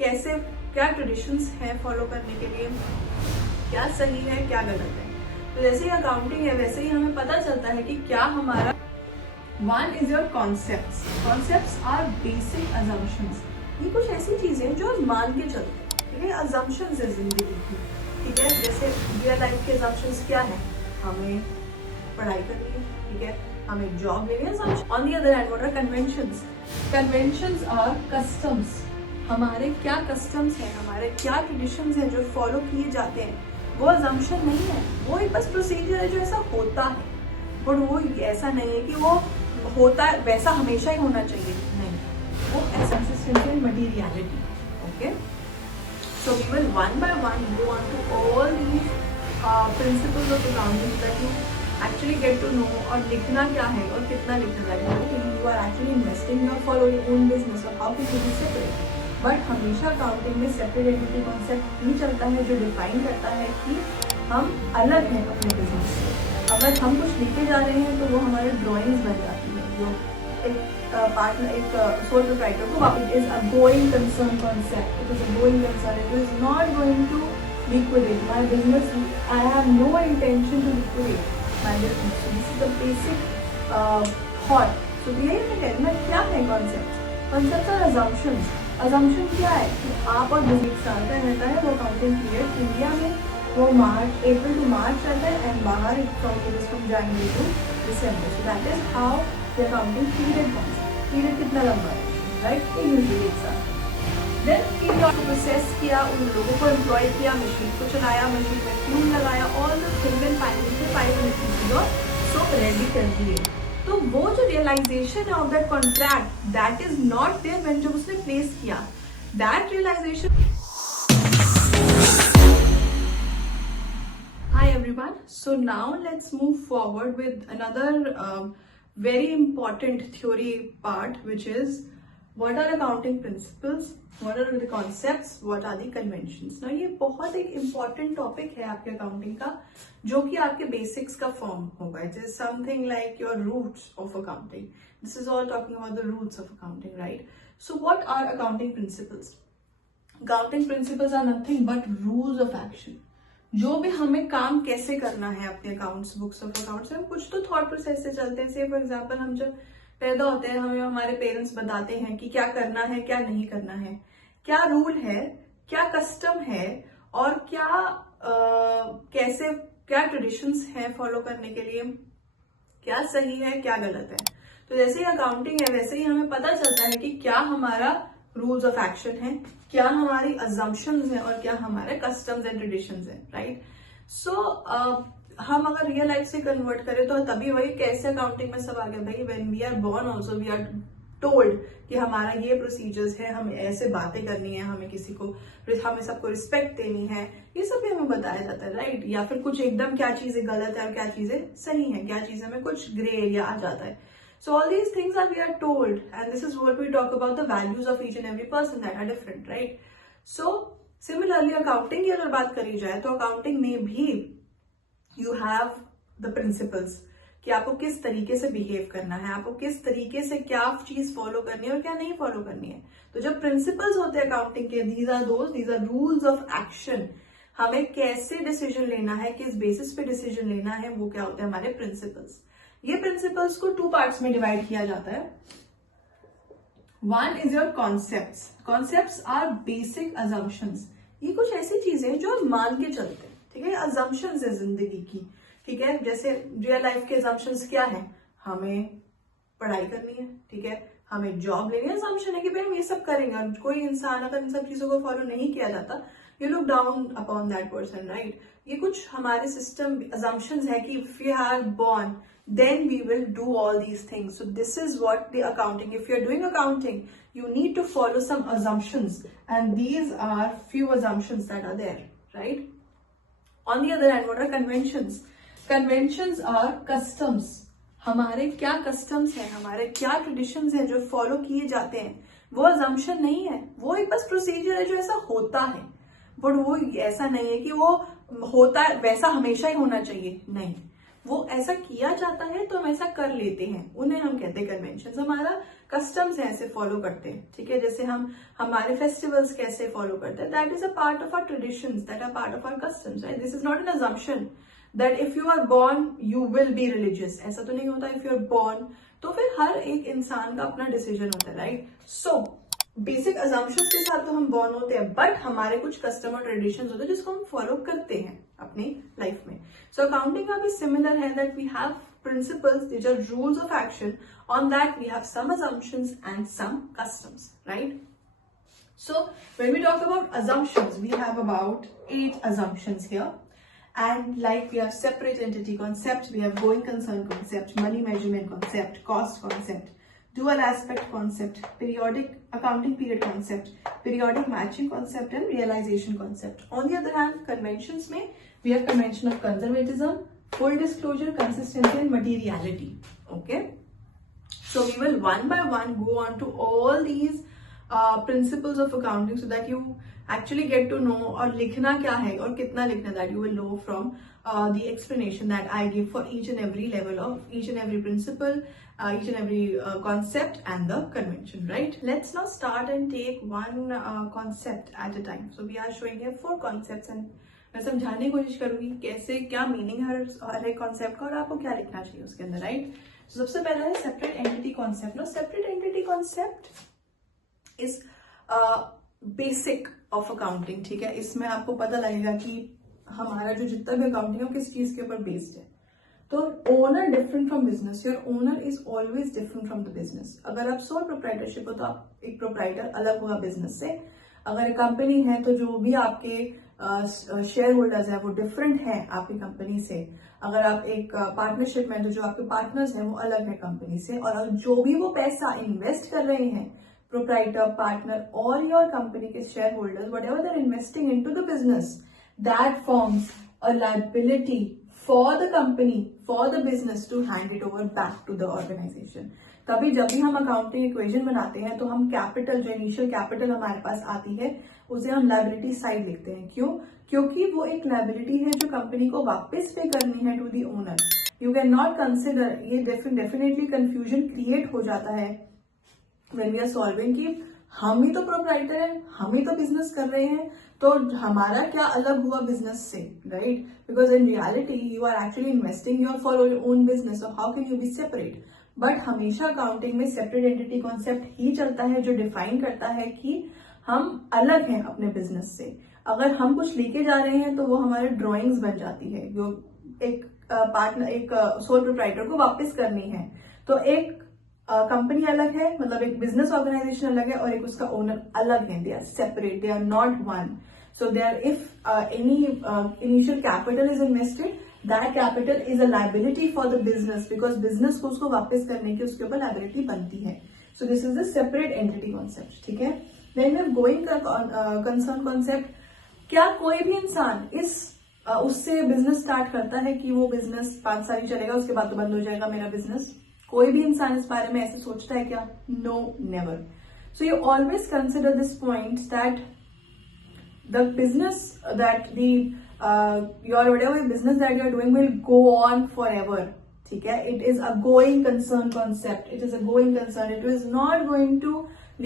कैसे, क्या ट्रेडिशंस हैं फॉलो करने के लिए, क्या सही है क्या गलत है। तो जैसे ही अकाउंटिंग है वैसे ही हमें पता चलता है कि क्या हमारा one is your concepts. Concepts are basic assumptions. ये कुछ ऐसी चीजें हैं जो हम मान के चलते हैं, ठीक है। अजम्पशंस है जिंदगी की, ठीक है। जैसे रियल लाइफ के अजम्पशंस क्या है, हमें पढ़ाई करनी है, ठीक है, हमें एक जॉब लेनी है। On the other hand what are conventions? Conventions are customs. हमारे क्या कस्टम्स हैं, हमारे क्या ट्रेडिशंस हैं जो फॉलो किए जाते हैं, वो अजम्पशन नहीं है, वो एक बस प्रोसीजर है जो ऐसा होता है। बट वो ऐसा नहीं है कि वो होता है वैसा हमेशा ही होना चाहिए, नहीं, वो consistency and materiality. Okay, so we will one by one go on to all these principles of accounting that you actually get to know. और लिखना क्या है और कितना लिखना है, you are actually investing your for your own business और how to be separate. But हमेशा अकाउंटिंग में सेपरेट एंटिटी कॉन्सेप्ट ही चलता है जो डिफाइन करता है कि हम अलग हैं अपने बिजनेस से। अगर हम कुछ लिखे जा रहे हैं तो वो हमारे ड्राइंग्स बन जाती है, जो एक पार्टनर, एक सोल प्रोप्राइटर को it is a going concern concept, it is a going concern, it is not going to liquidate my business. I have no intention to liquidate my business. So this is the basic thought. So ये मैं कहना क्या है concepts? Concepts are assumptions. Assumption क्या है कि आप और बिजनेस साल का रहता है वो अकाउंटिंग पीरियड इंडिया में वो मार्च, अप्रैल टू मार्च चलता है एंड बाहर from January to December. So that is how the accounting period counts. Period कितना लंबा है, राइट, यूजुअली एक साल। देन पीरियड प्रोसेस किया, उन लोगों को एम्प्लॉय किया, मशीन को चलाया, मशीन में फ्यूल लगाया, all the things and finally 500 so ready कर दिए। तो वो जो रियलाइजेशन है of that contract that is not there when जब उसने प्लेस किया, that realisation. Hi everyone, so now let's move forward with another very important theory part, which is what are accounting principles, what are the concepts, what are the conventions. Now ये बहुत एक important topic है आपके accounting का, जो कि आपके basics का form होगा. It is something like your roots of accounting. This is all talking about the roots of accounting, right? So what are accounting principles? Accounting principles are nothing but rules of action. जो भी हमें काम कैसे करना है अपने accounts, books of accounts में, कुछ तो थॉट प्रोसेस से चलते हैं। से फॉर एग्जांपल हम जब पैदा होते हैं हमें हमारे पेरेंट्स बताते हैं कि क्या करना है क्या नहीं करना है, क्या रूल है, क्या कस्टम है, और क्या कैसे, क्या ट्रेडिशंस हैं फॉलो करने के लिए, क्या सही है क्या गलत है। तो जैसे ही अकाउंटिंग है वैसे ही हमें पता चलता है कि क्या हमारा रूल्स ऑफ एक्शन है, क्या हमारी अजम्पशंस हैं, और क्या हमारे कस्टम्स एंड ट्रेडिशंस हैं, राइट। सो हम अगर रियल लाइफ से कन्वर्ट करें तो तभी वही कैसे अकाउंटिंग में सब आ गया भाई, when we are born also we are told कि हमारा ये प्रोसीजर्स है, हमें ऐसे बातें करनी है, हमें किसी को, हमें सबको रिस्पेक्ट देनी है, ये सब भी हमें बताया जाता है, राइट। या फिर कुछ एकदम क्या चीजें गलत है और क्या चीजें सही है, क्या चीजें में कुछ ग्रे एरिया आ जाता है। So all these things are we are told, and this is what we talk about, the values of each and every person that are different, right? So similarly accounting की अगर बात करी जाए तो accounting में भी you have the principles कि आपको किस तरीके से बिहेव करना है, आपको किस तरीके से क्या चीज फॉलो करनी है और क्या नहीं फॉलो करनी है। तो जब प्रिंसिपल्स होते हैं अकाउंटिंग के, these are rules of action. हमें कैसे डिसीजन लेना है, किस बेसिस पे डिसीजन लेना है, वो क्या होते हैं हमारे प्रिंसिपल्स। ये प्रिंसिपल्स को 2 पार्ट्स में डिवाइड किया जाता है। One is your concepts. Concepts are basic assumptions. ये कुछ ऐसी चीजें जो हम मान के चलते हैं, ठीक है, अजम्पशंस है जिंदगी की, ठीक है। जैसे रियल लाइफ के अजम्पशंस क्या है, हमें पढ़ाई करनी है, ठीक है, हमें जॉब लेनी है, अजम्पशन है कि भाई हम ये सब करेंगे, और कोई इंसान अगर इन सब चीजों को फॉलो नहीं किया जाता, you look down upon that person, right. ये कुछ हमारे सिस्टम अजम्पशंस है कि if you are born then we will do all these things. So this is what the accounting, if you're doing accounting, you need to follow some assumptions, and these are few assumptions that are there, right? On the other hand, what are conventions? Conventions are customs. हमारे क्या customs हैं, हमारे क्या traditions हैं जो follow किए जाते हैं, वो assumption नहीं है, वो एक बस procedure है जो ऐसा होता है, but वो ऐसा नहीं है कि वो होता है वैसा हमेशा ही होना चाहिए, नहीं, वो ऐसा किया जाता है तो हम ऐसा कर लेते हैं, उन्हें हम कहते हैं कन्वेंशंस। हमारा कस्टम्स है, ऐसे फॉलो करते हैं, ठीक है। जैसे हम हमारे फेस्टिवल्स कैसे फॉलो करते हैं, that is a part of our traditions, that are part of our customs, right. This is not an assumption that if you are born you will be religious, ऐसा तो नहीं होता। इफ यू आर बॉर्न, तो फिर हर एक इंसान का अपना डिसीजन होता है, राइट। सो बेसिक अजम्पशंस के साथ तो हम बॉर्न होते हैं, बट हमारे कुछ कस्टम और ट्रेडिशन होते हैं जिसको हम फॉलो करते हैं अपनी लाइफ में। सो अकाउंटिंग का भी सिमिलर है, that we have principles which are rules of action. On that we have some assumptions and some customs, right? So when we talk about assumptions, we have about 8 assumptions here. And like we have separate entity concept, we have going concern concept, money measurement concept, cost concept, dual aspect concept, periodic accounting period concept, periodic matching concept, and realization concept. On the other hand, conventions में we have convention of conservatism, full disclosure, consistency, and materiality. Okay, so we will one by one go on to all these principles of accounting so that you actually get to know और लिखना क्या है और कितना लिखना, that you will know from the explanation that I give for each and every level of each and every principle, each and every concept and the convention, right? Let's now start and take one concept at a time. So we are showing here 4 concepts and मैं समझाने की कोशिश करूंगी कैसे, क्या meaning है हर एक concept का और आपको क्या लिखना चाहिए उसके अंदर, राइट। सबसे पहला है separate entity concept. No, separate entity concept is basic of accounting, ठीक है। इसमें आपको पता लगेगा कि हमारा जो जितना भी अकाउंटिंग है वो किस चीज के ऊपर बेस्ड है। तो owner different from business, your owner is always different from the business. अगर आप सोल प्रोप्राइटरशिप हो तो आप एक प्रोप्राइटर अलग होगा बिजनेस से। अगर एक कंपनी है तो जो भी आपके शेयर होल्डर्स है वो डिफरेंट है आपकी कंपनी से। अगर आप एक पार्टनरशिप में तो जो आपके पार्टनर्स हैं वो अलग है कंपनी से। और जो भी वो पैसा इन्वेस्ट कर रहे हैं, प्रोप्राइटर, पार्टनर और योर कंपनी के shareholders, whatever they are investing into the business, that forms a liability for the company, for the business to hand it over back to the organisation. कभी जब भी हम accounting equation बनाते हैं तो हम capital, जो initial capital हमारे पास आती है, उसे हम लायबिलिटी साइड लिखते हैं। क्यों? क्योंकि वो एक लायबिलिटी है जो कंपनी को वापस पे करनी है to the owner. You can not consider, ये डेफिनेटली कंफ्यूजन क्रिएट हो जाता है व्हेन वी आर सॉल्विंग कि हम ही तो प्रोप्राइटर है, हम ही तो बिजनेस कर रहे हैं, तो हमारा क्या अलग हुआ बिजनेस से, right. Because in reality you are actually investing your for your own business, so how can you be separate. But हमेशा अकाउंटिंग में सेपरेट एंटिटी कॉन्सेप्ट ही चलता है जो डिफाइन करता है कि हम अलग हैं अपने बिजनेस से। अगर हम कुछ लेके जा रहे हैं तो वो हमारे ड्रॉइंग्स बन जाती है जो एक पार्टनर, एक सोल प्रोप्राइटर को वापस करनी है। तो एक कंपनी अलग है, मतलब एक बिजनेस ऑर्गेनाइजेशन अलग है और एक उसका ओनर अलग है। They are separate, they are not one. So they are, if any initial capital is invested, that capital is a liability for the business, because business को उसको वापस करने की उसके ऊपर लायबिलिटी बनती है। So this is the separate entity concept, ठीक है। Then we going concern concept. क्या कोई भी इंसान इस उससे बिजनेस स्टार्ट करता है कि वो बिजनेस 5 साल ही चलेगा, उसके बाद तो बंद हो जाएगा मेरा बिजनेस? कोई भी इंसान इस बारे में ऐसे सोचता है क्या? No, never. So you always consider this point that the business that the your whatever business that you are doing will go on forever, ठीक है। it is a going concern concept, it is a going concern, it is not going to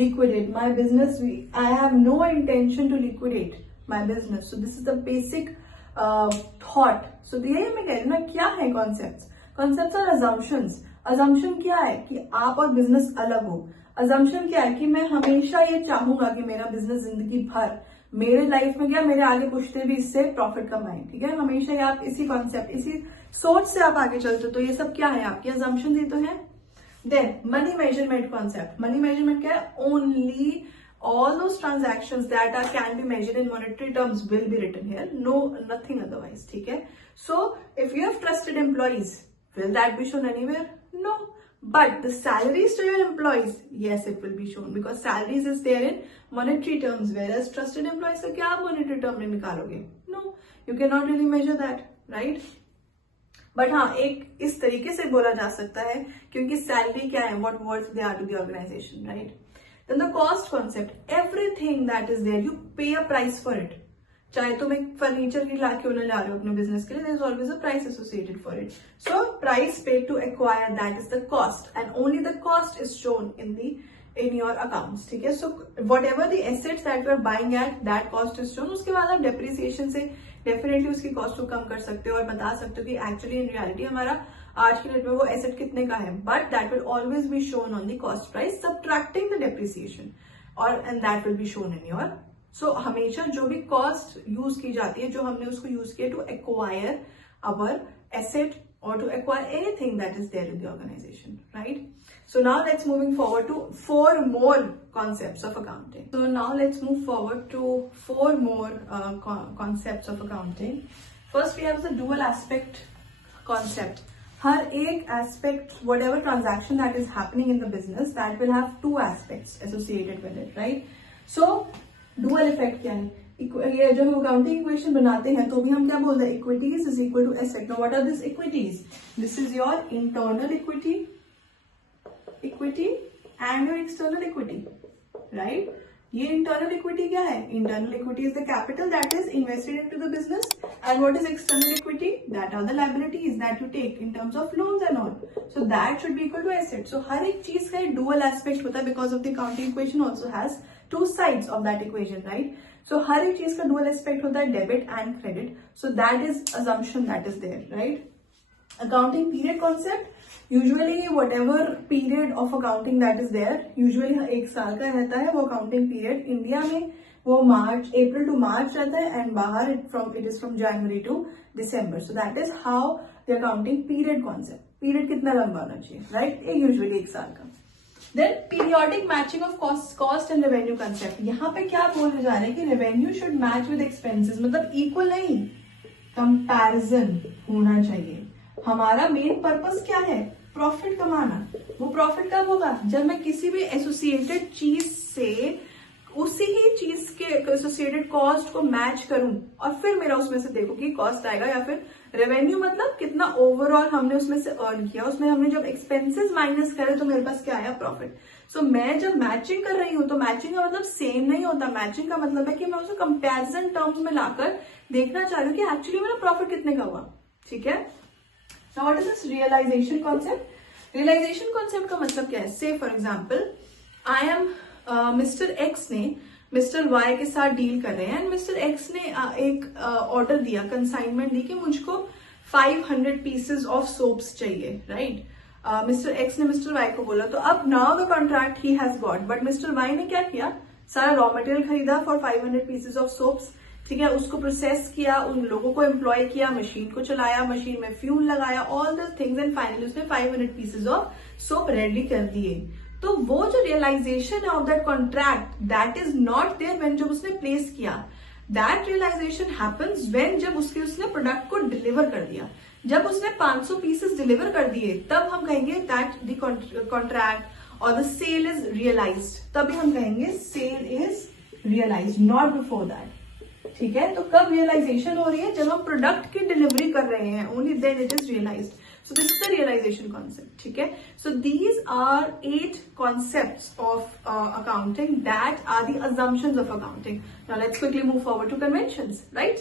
liquidate my business. I have no intention to liquidate my business, so this is the basic thought. so ये मैं कह रही हूँ ना, क्या है concepts? concepts are assumptions. assumption क्या है कि आप और बिजनेस अलग हो। assumption क्या है कि मैं हमेशा ये चाहूंगा कि मेरा बिजनेस जिंदगी भर मेरे लाइफ में क्या, मेरे आगे पूछते भी इससे प्रॉफिट कमाएं, ठीक है। हमेशा आप इसी कॉन्सेप्ट, इसी सोच से आप आगे चलते हो। तो ये सब क्या है? आपकी assumptions ही तो है। Then money measurement concept. Money measurement क्या है? Only all those transactions that are can be measured in monetary terms will be written here, no nothing otherwise, ठीक है। So if you have trusted employees, will that be shown anywhere? No. But the salaries to your employees, yes, it will be shown, because salaries is there in monetary terms, whereas trusted employees से क्या आप monetary term में निकालोगे? No, you cannot really measure that, right? But हाँ, एक इस तरीके से बोला जा सकता है क्योंकि salary क्या है? What worth they are to the organization, right? Then the cost concept, everything that is there, you pay a price for it. चाहे तुम एक फर्नीचर की ला क्यों ना ला रहे हो अपने बिजनेस के लिए, there is always a price associated for it. So price paid to acquire, that is the cost, and only the cost is shown in your accounts. ठीक है. So whatever the assets that you are buying at, that cost is shown. उसके बाद आप depreciation से definitely उसकी cost को कम कर सकते हो और बता सकते हो कि एक्चुअली इन रियलिटी हमारा आज की डेट में वो एसेट कितने का है, but that will always be shown on the cost price subtracting the depreciation, और and that will be shown in your. So हमेशा जो भी कॉस्ट यूज की जाती है, जो हमने उसको यूज किया to acquire our asset or to acquire anything that is there in the organization, right? So now let's moving forward to 4 more concepts of accounting. So now let's move forward to 4 more concepts of accounting. First we have the dual aspect concept. हर एक aspect, whatever transaction that is happening in the business, that will have 2 aspects associated with it, right? So dual effect क्या है? ये जब हम accounting equation बनाते हैं तो भी हम क्या बोलते हैं, equities is equal to asset. Now what are this equities? This is your internal equity and your external equity, right? ये इंटरनल इक्विटी क्या है? Internal equity is the capital that is invested into the business, and what is external equity? That are the liabilities that you take in terms of loans and all. So that should be equal to asset. सो हर एक चीज का dual aspect होता है because of the accounting equation also has 2 sides of that equation, right? So हर एक चीज का dual aspect होता है debit and credit. So that is assumption that is there, right? Accounting period concept, usually whatever period of accounting that is there, usually 1 साल का रहता है वो accounting period. इंडिया में वो अप्रैल टू मार्च रहता है, एंड बाहर it is from January to December. So that is how the accounting period concept. Period कितना लंबा होना चाहिए, right? ये usually 1 साल का. Then periodic matching of cost and revenue concept. यहाँ पे क्या बोले जा रहे हैं कि revenue should match with expenses, मतलब equal नहीं, comparison होना चाहिए. हमारा मेन पर्पस क्या है? प्रॉफिट कमाना. वो प्रॉफिट कब होगा? जब मैं किसी भी एसोसिएटेड चीज से उसी ही चीज के एसोसिएटेड कॉस्ट को मैच करूं, और फिर मेरा उसमें से देखो कि कॉस्ट आएगा या फिर रेवेन्यू, मतलब कितना ओवरऑल हमने उसमें से अर्न किया. उसमें हमने जब एक्सपेंसेस माइनस करे तो मेरे पास क्या आया? प्रॉफिट. सो मैं जब मैचिंग कर रही हूं तो मैचिंग का मतलब सेम नहीं होता. मैचिंग का मतलब है कि मैं उसे कंपैरिजन टर्म्स में लाकर देखना चाह रही हूँ कि एक्चुअली मेरा प्रॉफिट कितने का हुआ. ठीक है. Now what is this realisation concept? Realisation concept का मतलब क्या है? Say for example I am mister X ने मिस्टर वाई के साथ डील कर रहे हैं, एंड मिस्टर एक्स ने एक ऑर्डर दिया, कंसाइनमेंट दी कि मुझको 500 पीसेज ऑफ सोप्स चाहिए, राइट? मिस्टर एक्स ने मिस्टर वाई को बोला. तो अब नाउ द कॉन्ट्रैक्ट ही has got, but mister Y ने क्या किया? सारा रॉ मटेरियल खरीदा फॉर 500 पीसेज ऑफ सोप्स. ठीक है. उसको प्रोसेस किया, उन लोगों को एम्प्लॉय किया, मशीन को चलाया, मशीन में फ्यूल लगाया, all the things, and finally उसने 500 पीसेज ऑफ सोप रेडी कर दिए. तो वो जो realisation of that contract, that is not there when जब उसने प्लेस किया. दैट रियलाइजेशन हैपेंस व्हेन जब उसने प्रोडक्ट को डिलीवर कर दिया. जब उसने 500 पीसेस डिलीवर कर दिए तब हम कहेंगे दैट द कॉन्ट्रैक्ट और द सेल इज रियलाइज्ड. तभी हम कहेंगे sale is realised, not before that. ठीक है. तो कब रियलाइजेशन हो रही है? जब हम प्रोडक्ट की डिलीवरी कर रहे हैं, only then it is realised. So this is the realization concept. ठीक है. So these are 8 concepts of accounting that are the assumptions of accounting. Now let's quickly move forward to conventions, right?